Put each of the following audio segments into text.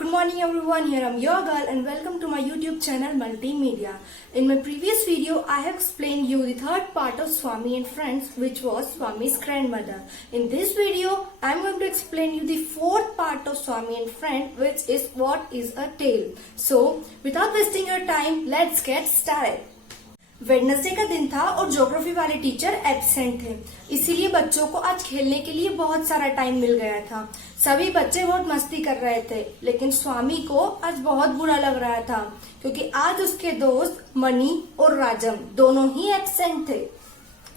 Good morning everyone, here I'm your girl and welcome to my YouTube channel Multimedia. In my previous video, I have explained you the third part of Swami and Friends, which was Swami's grandmother. In this video, I'm going to explain you the fourth part of Swami and Friends, which is what is a tale. So, without wasting your time, let's get started. Wednesday का दिन था और geography वाले teacher absent थे, इसीलिए बच्चों को आज खेलने के लिए बहुत सारा टाइम मिल गया था। सभी बच्चे बहुत मस्ती कर रहे थे, लेकिन स्वामी को आज बहुत बुरा लग रहा था क्योंकि आज उसके दोस्त मणि और राजम दोनों ही एब्सेंट थे।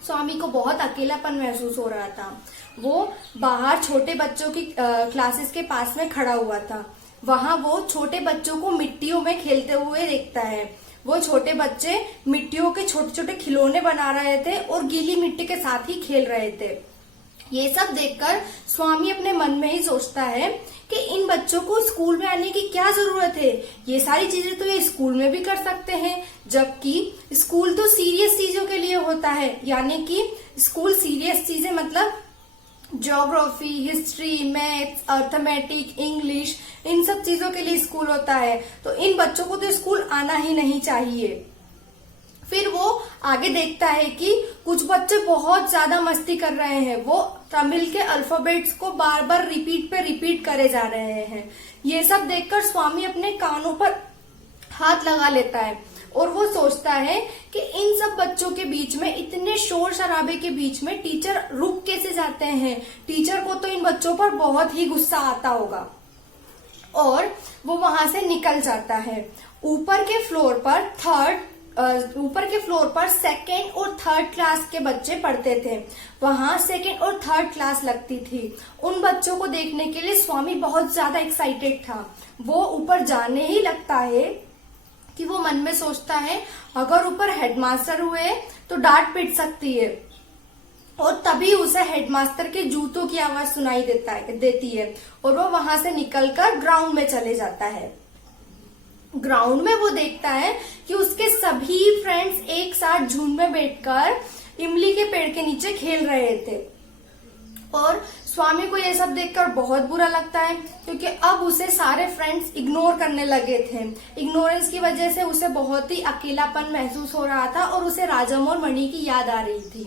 स्वामी को बहुत अकेलापन महसूस हो रहा था। वो बाहर छोटे बच्चों की क्लासेस के पास में खड़ा हुआ था। वहां वो छोटे बच्चों को मिट्टियों में खेलते हुए देखता है। वो छोटे बच्चे मिट्टियों के छोटे छोटे खिलौने बना रहे थे और गीली मिट्टी के साथ ही खेल रहे थे। ये सब देखकर स्वामी अपने मन में ही सोचता है कि इन बच्चों को स्कूल में आने की क्या जरूरत है, ये सारी चीजें तो ये स्कूल में भी कर सकते हैं, जबकि स्कूल तो सीरियस चीजों के लिए होता है। यानी कि स्कूल सीरियस चीजें मतलब geography, history, maths, arithmetic, English, इन सब चीजों के लिए स्कूल होता है। तो इन बच्चों को तो स्कूल आना ही नहीं चाहिए। फिर वो आगे देखता है कि कुछ बच्चे बहुत ज्यादा मस्ती कर रहे हैं। वो तमिल के अल्फाबेट्स को बार बार रिपीट पे रिपीट करे जा रहे हैं। ये सब देखकर स्वामी अपने कानों पर हाथ लगा लेता है और वो सोचता है कि इन सब बच्चों के बीच में, इतने शोर शराबे के बीच में टीचर रुक कैसे जाते हैं। टीचर को तो इन बच्चों पर बहुत ही गुस्सा आता होगा और वो वहां से निकल जाता है। ऊपर के फ्लोर पर सेकेंड और थर्ड क्लास के बच्चे पढ़ते थे। वहां सेकेंड और थर्ड क्लास लगती थी। उन बच्चों को देखने के लिए स्वामी बहुत ज्यादा एक्साइटेड था। वो ऊपर जाने ही लगता है कि वो मन में सोचता है अगर ऊपर हेडमास्टर हुए तो डांट पिट सकती है, और तभी उसे हेडमास्टर के जूतों की आवाज सुनाई देती है और वो वहां से निकलकर ग्राउंड में चले जाता है। ग्राउंड में वो देखता है कि उसके सभी फ्रेंड्स एक साथ झुंड में बैठकर इमली के पेड़ के नीचे खेल रहे थे और स्वामी को ये सब देखकर बहुत बुरा लगता है क्योंकि अब उसे सारे फ्रेंड्स इग्नोर करने लगे थे। इग्नोरेंस की वजह से उसे बहुत ही अकेलापन महसूस हो रहा था और उसे राजम और मणि की याद आ रही थी।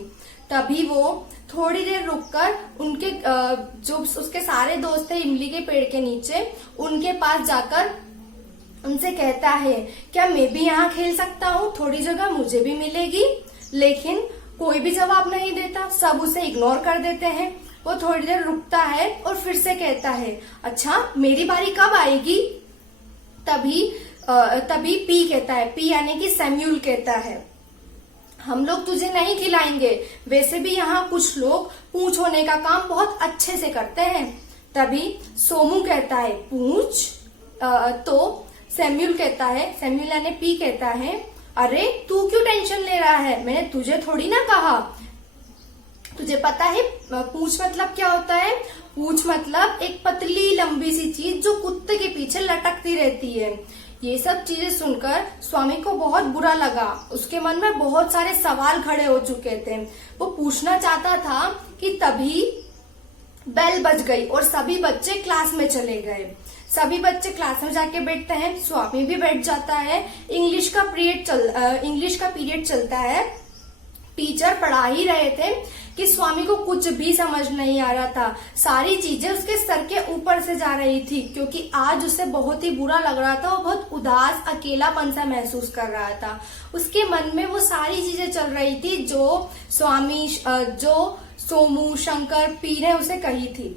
तभी वो थोड़ी देर रुककर उनके जो उसके सारे दोस्त थे इमली के पेड़ के नीचे, उनके पास जाकर उनसे कहता है, क्या मैं भी यहाँ खेल सकता हूँ? थोड़ी जगह मुझे भी मिलेगी। लेकिन कोई भी जवाब नहीं देता, सब उसे इग्नोर कर देते हैं। वो थोड़ी देर रुकता है और फिर से कहता है, अच्छा मेरी बारी कब आएगी? तभी पी कहता है, पी यानी कि सैम्यूल कहता है, हम लोग तुझे नहीं खिलाएंगे, वैसे भी यहाँ कुछ लोग पूंछ होने का काम बहुत अच्छे से करते हैं। तभी सोमू कहता है, पूंछ? तो सैम्यूल कहता है, सैम्यूल यानी पी कहता है, अरे तू क्यों टेंशन ले रहा है, मैंने तुझे थोड़ी ना कहा। तुझे पता है पूंछ मतलब क्या होता है? पूंछ मतलब एक पतली लंबी सी चीज जो कुत्ते के पीछे लटकती रहती है। ये सब चीजें सुनकर स्वामी को बहुत बुरा लगा। उसके मन में बहुत सारे सवाल खड़े हो चुके थे। वो पूछना चाहता था कि तभी बेल बज गई और सभी बच्चे क्लास में चले गए। सभी बच्चे क्लास में जाके बैठते हैं, स्वामी भी बैठ जाता है। इंग्लिश का पीरियड चलता है। टीचर पढ़ा ही रहे थे कि स्वामी को कुछ भी समझ नहीं आ रहा था। सारी चीजें उसके सर के ऊपर से जा रही थी क्योंकि आज उसे बहुत ही बुरा लग रहा था। वो बहुत उदास, अकेलापन सा महसूस कर रहा था। उसके मन में वो सारी चीजें चल रही थी जो सोमू, शंकर, पी ने उसे कही थी।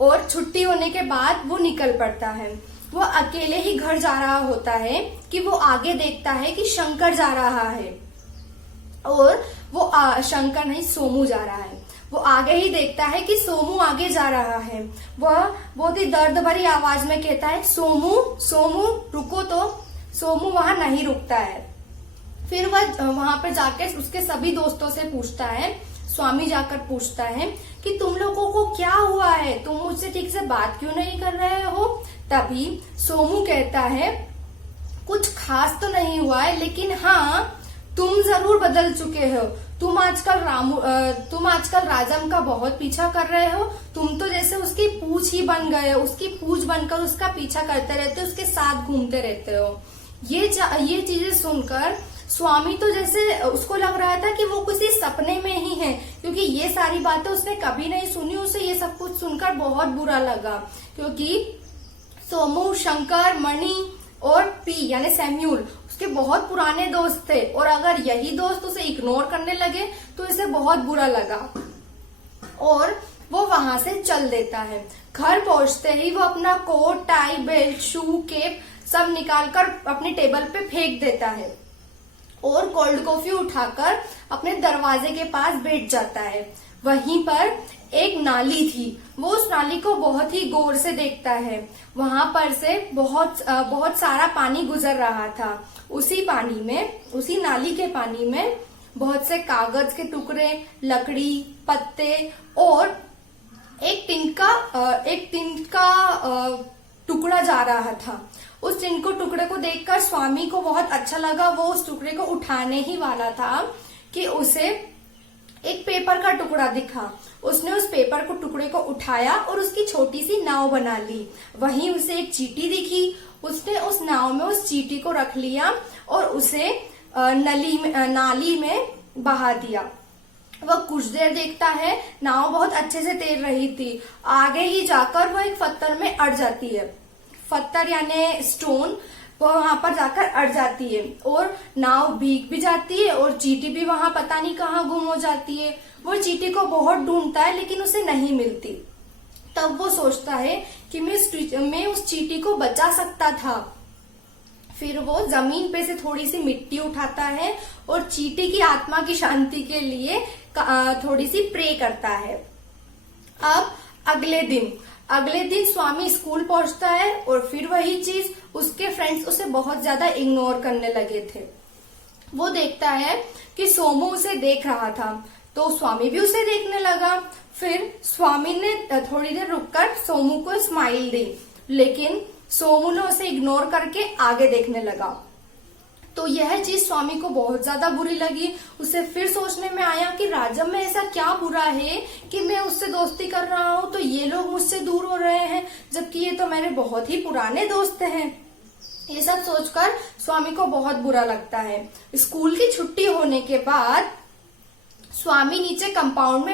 और छुट्टी होने के बाद वो निकल पड़ता है। वो अकेले ही घर जा रहा होता है कि वो आगे देखता है कि शंकर जा रहा है, और वो शंकर नहीं, सोमू जा रहा है। वो आगे ही देखता है कि सोमू आगे जा रहा है। वह बहुत ही दर्द भरी आवाज में कहता है, सोमू सोमू रुको। तो सोमू वहां नहीं रुकता है। फिर वह वहां पर जाकर उसके सभी दोस्तों से पूछता है, स्वामी जाकर पूछता है कि तुम लोगों को क्या हुआ है, तुम मुझसे ठीक से बात क्यों नहीं कर रहे हो? तभी सोमू कहता है, कुछ खास तो नहीं हुआ है, लेकिन हाँ तुम जरूर बदल चुके हो। तुम आजकल राजम का बहुत पीछा कर रहे हो, तुम तो जैसे उसकी पूंछ ही बन गए हो, उसकी पूंछ बनकर उसका पीछा करते रहते हो, उसके साथ घूमते रहते हो। ये चीजें सुनकर स्वामी तो जैसे उसको लग रहा था कि वो किसी सपने में ही है, क्योंकि ये सारी बातें उसने कभी नहीं सुनी। उसे ये सब कुछ सुनकर बहुत बुरा लगा, क्योंकि सोमू, शंकर, मणि और पी यानी सैम्यूल उसके बहुत पुराने दोस्त थे, और अगर यही दोस्त उसे इग्नोर करने लगे तो इसे बहुत बुरा लगा और वो वहां से चल देता है। घर पहुंचते ही वो अपना कोट, टाई, बेल्ट, शू, केप सब निकालकर अपनी टेबल पे फेंक देता है और कोल्ड कॉफी उठाकर अपने दरवाजे के पास बैठ जाता है। वहीं पर एक नाली थी, वो उस नाली को बहुत ही गौर से देखता है। वहां पर से बहुत सारा पानी गुजर रहा था। उसी नाली के पानी में बहुत से कागज के टुकड़े, लकड़ी, पत्ते और एक टिन का टुकड़ा जा रहा था। उस टिन को टुकड़े को देखकर स्वामी को बहुत अच्छा लगा। वो उस टुकड़े को उठाने ही वाला था कि उसे एक पेपर का टुकड़ा दिखा। उसने उस पेपर को टुकड़े को उठाया और उसकी छोटी सी नाव बना ली। वहीं उसे एक चींटी दिखी, उसने उस नाव में उस चींटी को रख लिया और उसे नाली में बहा दिया। वह कुछ देर देखता है, नाव बहुत अच्छे से तैर रही थी। आगे ही जाकर वह एक पत्थर में अड़ जाती है। पत्थर यानी स्टोन, वो वहां पर जाकर अड़ जाती है और नाव भीग भी जाती है और चींटी भी वहां पता नहीं कहाँ गुम हो जाती है। वो चींटी को बहुत ढूंढता है लेकिन उसे नहीं मिलती। तब वो सोचता है कि मैं उस चींटी को बचा सकता था। फिर वो जमीन पे से थोड़ी सी मिट्टी उठाता है और चींटी की आत्मा की शांति के लिए थोड़ी सी प्रे करता है। अब अगले दिन स्वामी स्कूल पहुंचता है और फिर वही चीज, उसके फ्रेंड्स उसे बहुत ज्यादा इग्नोर करने लगे थे। वो देखता है कि सोमू उसे देख रहा था, तो स्वामी भी उसे देखने लगा। फिर स्वामी ने थोड़ी देर रुककर सोमू को स्माइल दी, लेकिन सोमू ने उसे इग्नोर करके आगे देखने लगा। तो यह चीज स्वामी को बहुत ज्यादा बुरी लगी। उसे फिर सोचने में आया कि राजम में ऐसा क्या बुरा है कि मैं उससे दोस्ती कर रहा हूँ तो ये लोग मुझसे दूर हो रहे हैं, जबकि ये तो मेरे बहुत ही पुराने दोस्त हैं। ये सब सोचकर स्वामी को बहुत बुरा लगता है। स्कूल की छुट्टी होने के बाद स्वामी नीचे कंपाउंड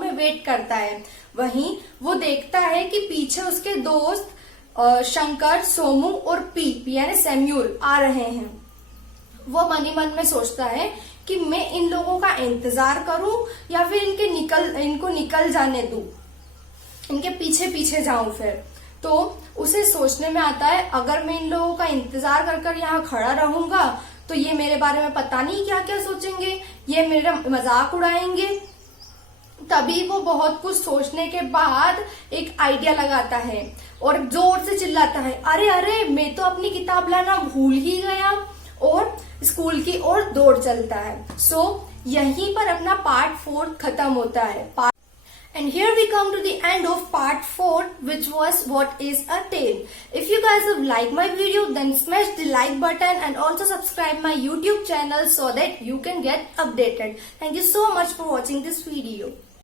में वेट करता है। वहीं वो देखता है कि पीछे उसके दोस्त शंकर, सोमू और पी यानी सैम्यूल आ रहे हैं। वो मन ही मन में सोचता है कि मैं इन लोगों का इंतजार करूं या फिर इनको निकल जाने दूं, इनके पीछे पीछे जाऊं। फिर तो उसे सोचने में आता है, अगर मैं इन लोगों का इंतजार कर कर यहाँ खड़ा रहूंगा तो ये मेरे बारे में पता नहीं क्या क्या सोचेंगे, ये मेरा मजाक उड़ाएंगे। तभी वो बहुत कुछ सोचने के बाद एक आइडिया लगाता है और जोर से चिल्लाता है, अरे अरे मैं तो अपनी किताब लाना भूल ही गया, और स्कूल की ओर दौड़ चलता है। सो यहीं पर अपना पार्ट 4 खत्म होता है। And here we come to the end of part 4, which was What is a Tale. If you guys have liked my video, then smash the like button and also subscribe my YouTube channel so that you can get updated. Thank you so much for watching this video.